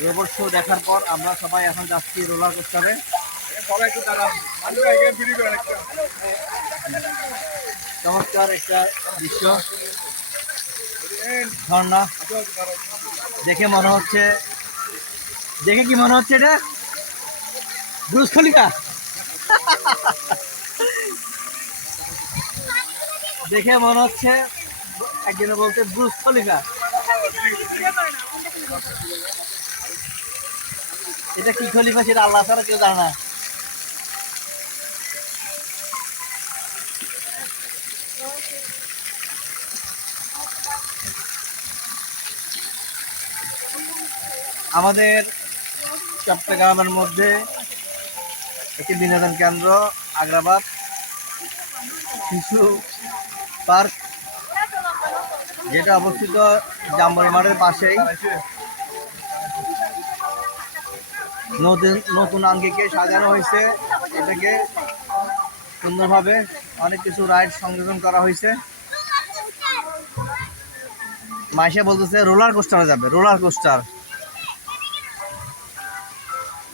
Robot show দেখার পর আমরা সবাই এখন যাচ্ছি রোলার কোস্টারে। চমৎকার একটা দৃশ্য, ঝর্ণা দেখে মনে হচ্ছে, দেখে কি মনে হচ্ছে এটা ব্রুজ খলিফা। দেখে মনে হচ্ছে একজনে বলতে ব্রুজ খলিফা। এটা কি খলিফা সেটা আল্লাহ ছাড়া কেউ জানে না। আমাদের চট্টগ্রামের মধ্যে একটি বিনোদন কেন্দ্র আগ্রাবাদ শিশু পার্ক, যেটা অবস্থিত জাম্বুরি মাঠের পাশেই। নতুন আঙ্গিকে সাজানো হয়েছে, এটাকে সুন্দরভাবে অনেক কিছু রাইড সংযোজন করা হয়েছে। মাইশা বলতেছে রোলার কোস্টারে যাবে, রোলার কোস্টার।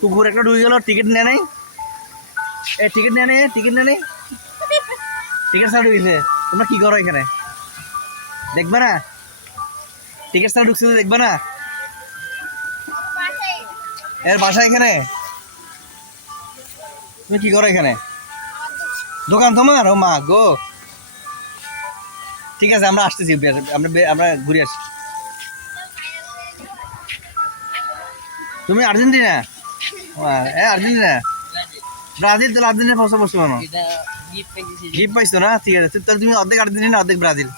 কুকুর একটা ঢুকে গেল, টিকিট নেয় নেই, টিকিট নেয় নেই, টিকিট নেয় নেই, টিকিট ছাড়া ঢুকেছে। তোমরা কি করো এখানে? দেখবে না? টিকিট ছাড়া ঢুকছে, দেখবে না? এর বাসা এখানে? তুমি কি করো এখানে? দোকান তোমার? ও মা গো, ঠিক আছে আমরা আসতেছি, আমরা ঘুরে আসি। তুমি আর্জেন্টিনা? হ্যাঁ আর্জেন্টিনা, ব্রাজিল। তো আর্জেন্টিনা ফসা বসছো কেন? গিফট পাইছো না? ঠিক আছে, তাহলে তুমি অর্ধেক আর্জেন্টিনা অর্ধেক ব্রাজিল।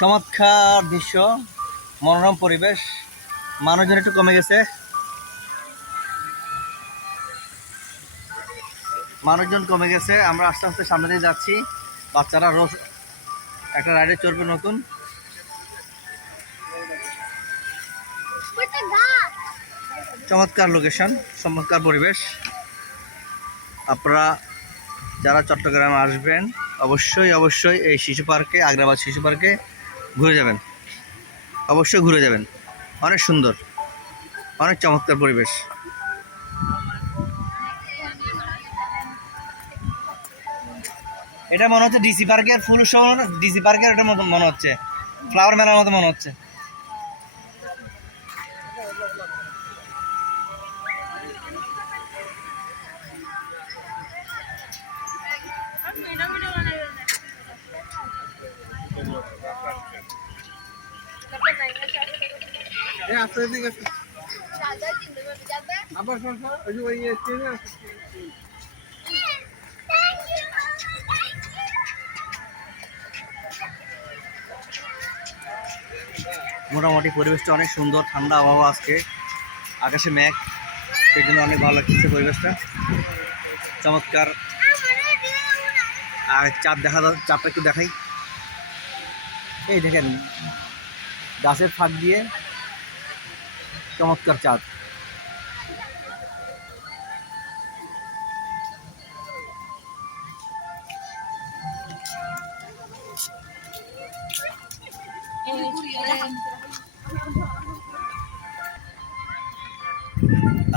চমৎকার দৃশ্য, মনোরম পরিবেশ। মানুষজন একটু কমে গেছে, মানুষজন কমে গেছে। আমরা আস্তে আস্তে সামনে দিয়ে যাচ্ছি। বাচ্চারা রোজ একটা রাইডে চড়বে নতুন। চমৎকার লোকেশন, চমৎকার পরিবেশ। আপনারা যারা চট্টগ্রামে আসবেন অবশ্যই অবশ্যই এই শিশু পার্কে, আগ্রাবাদ শিশু পার্কে ঘুরে যাবেন, অবশ্যই ঘুরে যাবেন। অনেক সুন্দর, অনেক চমৎকার পরিবেশ। এটা মনে হচ্ছে ডিসি পার্কের ফুল শো, ডিসি পার্কের এটা মতো মনে হচ্ছে, ফ্লাওয়ার মেলার মতো মনে হচ্ছে। মোটামুটি পরিবেশটা অনেক সুন্দর, ঠান্ডা আবহাওয়া আজকে, আকাশে মেঘ, সেই জন্য অনেক ভালো লাগছে পরিবেশটা, চমৎকার। আর চাঁদ দেখা, চাঁদটা একটু দেখাই। এই দেখেন গাছের ফাঁক দিয়ে চমৎকার চাঁদ।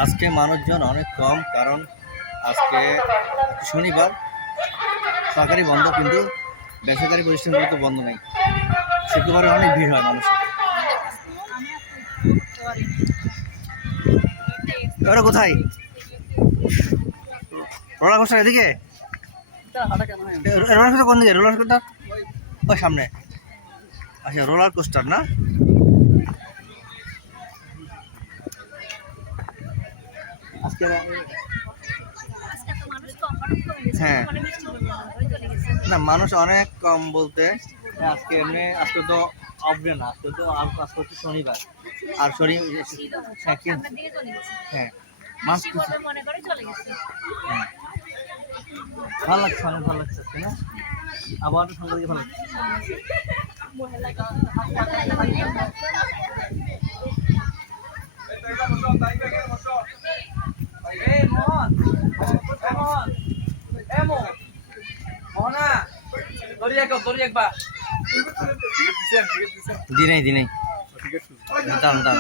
আজকে মানুষজন অনেক কম, কারণ আজকে শনিবার, সরকারি বন্ধ, কিন্তু বেসরকারি প্রতিষ্ঠানগুলো তো বন্ধ নেই। শুক্রবারে অনেক ভিড় হয় মানুষের। ওরা কোথায়? রোলার কোস্টার এদিকে? রোলার কোস্টার কোন দিকে? রোলার কোস্টার ওই সামনে। আচ্ছা, রোলার কোস্টার না? আজকে হ্যাঁ না, মানুষ অনেক কম বলতে আজকে এমনি, আজকে তো অফ ডে না, আজকে তো আজকে হচ্ছে শনিবার। আর হ্যাঁ ভালো লাগছে, অনেক ভালো লাগছে আজকে না, আবহাওয়াটা সঙ্গে ভালো লাগছে। মোহন, মোহন, মোহন, দি নাই দাম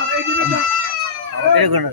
এটা কোন